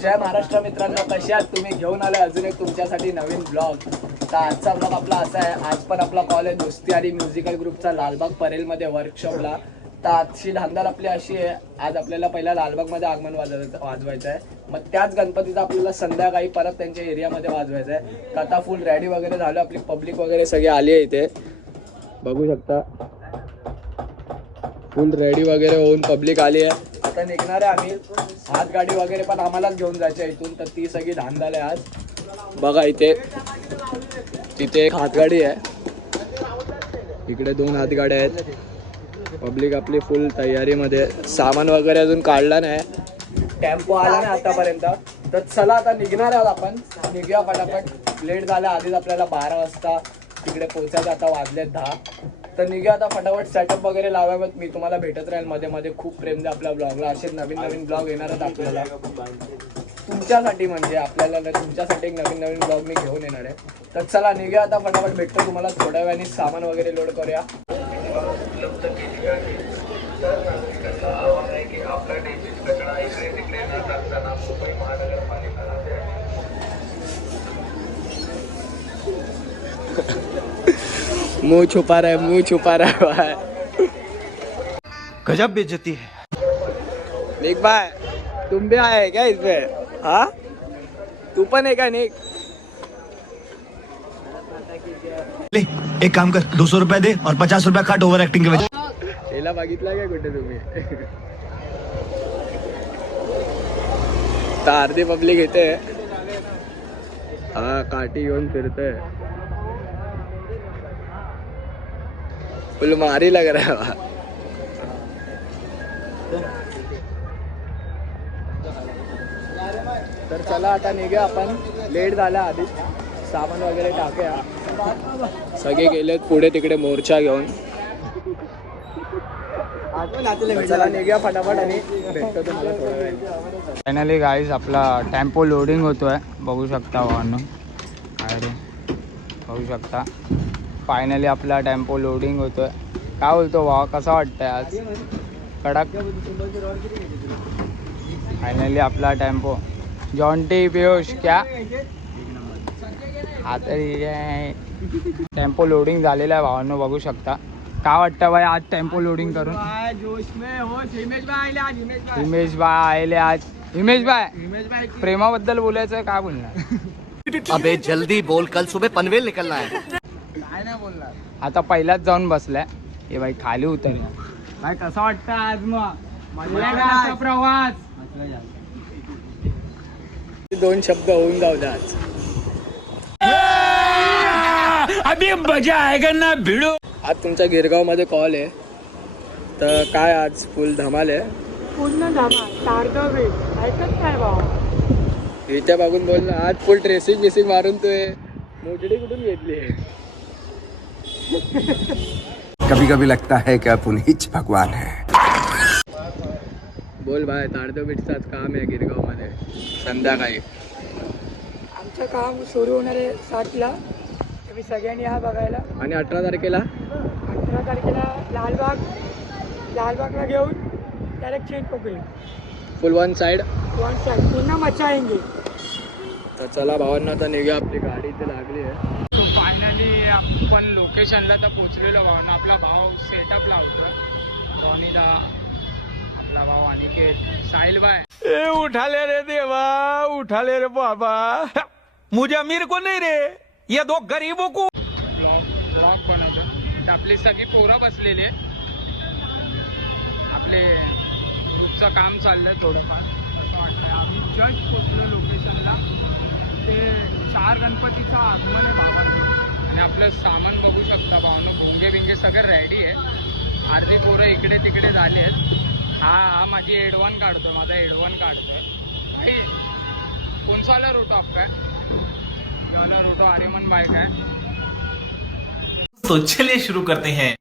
जय महाराष्ट्र मित्रांनो, कसे आहात तुम्ही? घेऊन आलोय अजून एक तुमच्यासाठी नवीन ब्लॉग. तर आजचा ब्लॉग आपला असा आहे, आज पण आपला कॉलेज दोस्ती आणि म्युझिकल ग्रुपचा लालबाग परेलमध्ये वर्कशॉपला. तर आजची धांदल आपली अशी आहे, आज आपल्याला पहिला लालबागमध्ये आगमन वाजवायचं आहे. मग त्याच गणपतीचा आपल्याला संध्याकाळी परत त्यांच्या एरियामध्ये वाजवायचं आहे. तर आता फुल रेडी वगैरे झालं, आपली पब्लिक वगैरे सगळी आली आहे इथे, बघू शकता. फुल रेडी वगैरे होऊन पब्लिक आली आहे. आता निघणार आहे आम्ही. हातगाडी वगैरे पण आम्हालाच घेऊन जायचं आहे इथून, तर ती सगळी धांदल आहे आज. बघा इथे, तिथे एक हातगाडी आहे, इकडे 2 हातगाड्या आहेत. पब्लिक आपली फुल तयारीमध्ये. सामान वगैरे अजून काढला नाही, टेम्पो आला नाही आतापर्यंत. तर चला आता निघणार आहोत आपण, निघूया फटाफट. लेट झाला, आधीच आपल्याला 12 वाजता तिकडे पोहोचायचं, आता वाजले 10. तर निघूया आता फटाफट. सेटअप वगैरे लावावेत, मी तुम्हाला भेटत राहील मध्ये मध्ये. खूप प्रेम द्या आपल्या ब्लॉगला, असे नवीन नवीन ब्लॉग येणारच आपल्याला तुमच्यासाठी, म्हणजे आपल्याला तुमच्यासाठी एक नवीन नवीन ब्लॉग मी घेऊन येणार आहे. तर चला निघूया आता फटाफट, भेटतो तुम्हाला थोड्या वेळाने. सामान वगैरे लोड करूया. मुंह छुपा रहा है, मुंह छुपा रहा है. गजब बेइज्जती है. निक भाई, तुम भी आए क्या इसमें? हाँ, तू पण आहे का निक? ले एक काम कर, 200 रुपए दे और 50 रुपए काट ओव्हर ऍक्टिंग के वजह. याला बघितलं काय कुठे तुम्ही? तर अर्धी पब्लिक येते. हा काठी घेऊन फिरते, फुल मारी लग रहा है. तर चला आता निघूया आपण, लेट झाला. आधी सामान वगैरे टाकूया. सगळे गेलेत पुढे तिकडे मोर्चा घेऊन. चला निघूया फटाफट आणि भेटतो तुम्हाला थोड्या वेळाने. फायनली गाईज आपला टेम्पो लोडिंग होतोय, बघू शकता भावांनो. काय रे, बघू शकता. फायनली आपला टेम्पो लोडिंग होतोय. काय बोलतो भावा, कसं वाटतंय आज? कडक. फायनली आपला टेम्पो. जॉन्टी पियुष क्या आता टेम्पो लोडिंग झालेला आहे भावांनो, बघू शकता. काय वाटतं भाई आज टेम्पो लोडिंग करून? हिमेश भाई आले आज. हिमेश भाई, प्रेमाबद्दल बोलायचं, काय बोलणार? अबे जल्दी बोल, कल सुबह पनवेल निकलना है. काय नाही बोलणार. आता पहिलाच जाऊन बसलाय. हे भाई खाली उतर भाई, कसं वाटतं आज? मग प्रवास 2 शब्द होऊन जाऊ द्या आज. अभी मजा आएगा ना भिडो. आज तुमच्या गिरगाव मध्ये कॉल आहे, तर काय आज फुल धमाल आहे. पूर्ण धमाल टार्गेट वेट ऐकत काय भाऊ? इथे बघून बोल ना, आज फुल ड्रेसिंग बिसिंग मारून तू मोजडी कुठून घेतली? कभी कभी लगता है कि आप उन्हीं भगवान है. बोल भाई, ताडदेव बीटचाच काम आहे गिरगाव मध्ये संध्याकाळी. आमचं काम सुरू होणार आहे 7ला. तुम्ही सगळ्यांनी या बघायला. आणि 18 तारखेला 18 तारखेला लालबागला घेऊन डायरेक्ट चेन पकडू. फुल वन साइड पुन्हा मचाएंगे. तर चला भावांना, आता निघूया. आपली गाडी इथे लागली आहे. तो फायनली आपण लोकेशनला तर पोचलेलो भावांना. आपला भाव सेटअप लावतो, रॉनीदा, आपला भाव अनिकेत, साहिल भाई. ए उठा ले रे देवा, उठा ले रे बाबा. मुझे अमीर को नहीं रे, ये 2 गरीबों को. ब्लॉग बनवतो. तर आपली सगळी पोरं बसलेली आहे. आपले ग्रुपचं काम चाललंय थोडंफार. असं वाटतंय आम्ही जस्ट पोचलो लोकेशनला. ते 4 गणपतीचं आगमन आहे भावांनो. आणि आपलं सामान बघू शकता भावांनो, भोंगे बिंगे सगळं रेडी आहे. अर्धी पोरं इकडे तिकडे झाले आहेत. हा माझी एडवान काढतोय, माझा एडवान काढतोय भाई. कोणचा वाला रूट आपका है? ये वाला रूट आर्यमन बाइक है. तो चलिए शुरू करते हैं.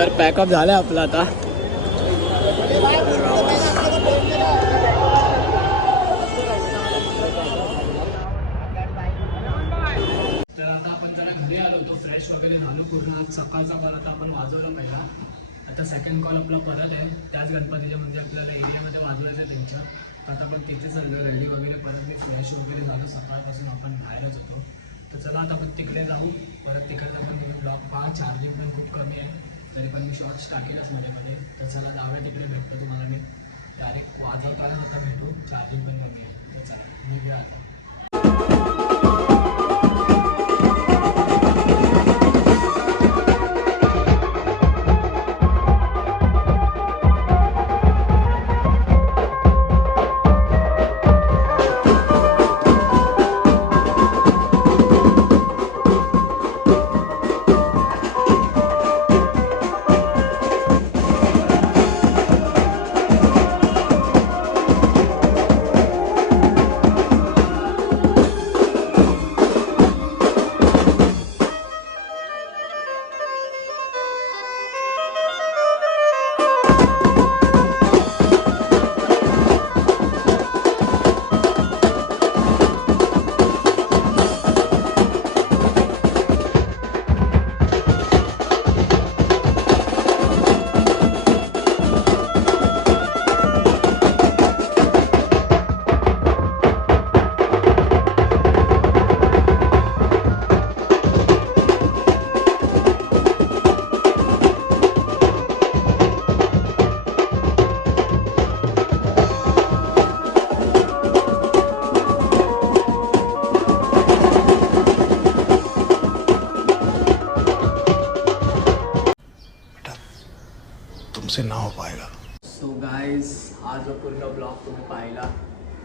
तर पॅकअप झालं आपलं आता. तर आता आपण जरा घरी आलो होतो, फ्रेश वगैरे झालो पूर्ण. आज सकाळचा कॉल आता आपण वाजवला पहिला. आता सेकंड कॉल आपला परत आहे त्याच गणपतीच्या, म्हणजे आपल्याला एरियामध्ये वाजवायचं आहे त्यांच्या. आता आपण तिथे चाललो रेडी वगैरे. परत मी फ्रेश वगैरे झालो, सकाळपासून आपण बाहेरच होतो. तर चला आता आपण तिकडे जाऊ. परत तिकडे पण तुम्ही ब्लॉग पहा. चार्जिंग पण खूप कमी आहे, तरी पण मी शॉर्ट्स टाकेलच मध्ये. तर चला जाऊया तिकडे, भेटतो तुम्हाला मी डायरेक्ट वाजवताना. आता भेटू, चार्जिंग पण कमी आहे. तर चला निघूया आता. तुमसे ना हो पाएगा. सो गाईज, हा जो पूर्ण ब्लॉग तुम्ही पाहिला,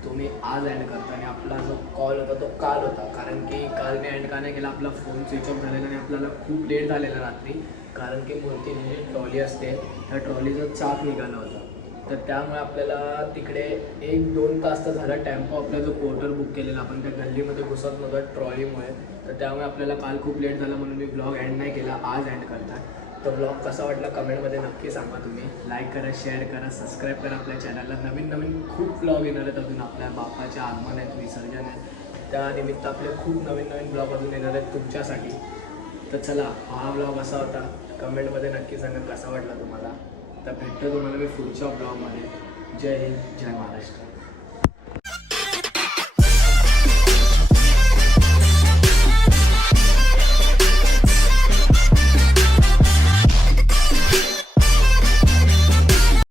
तुम्ही आज एंड करता. आणि आपला जो कॉल होता तो काल होता, कारण की काल मी एंड का नाही केला, आपला फोन स्विच ऑफ झालेला आणि आपल्याला खूप लेट झालेला रात्री. कारण की मूर्तीची जी ट्रॉली असते त्या ट्रॉलीचं चाक निघालं होतं. तर त्यामुळे आपल्याला तिकडे 1-2 तास तर झाला. टेम्पो आपला जो पोर्टर बुक केलेला, आपण त्या गल्लीमध्ये घुसत नव्हतं ट्रॉलीमुळे. तर त्यामुळे आपल्याला काल खूप लेट झाला, म्हणून मी ब्लॉग एंड नाही केला, आज एंड करतात. तो ब्लॉग कसा वाटला कमेंटमध्ये नक्की सांगा तुम्ही. लाईक करा, शेअर करा, सबस्क्राईब करा आपल्या चॅनलला. नवीन खूप ब्लॉग येणार आहेत अजून. आपल्या बाप्पाचे आगमन आहेत, विसर्जन आहेत, त्यानिमित्त आपले खूप नवीन ब्लॉग अजून येणार आहेत तुमच्यासाठी. तर चला, हा ब्लॉग असा होता. कमेंटमध्ये नक्की सांगा कसा वाटला तुम्हाला. तर भेटतो तुम्हाला मी पुढच्या ब्लॉगमध्ये. जय हिंद, जय महाराष्ट्र.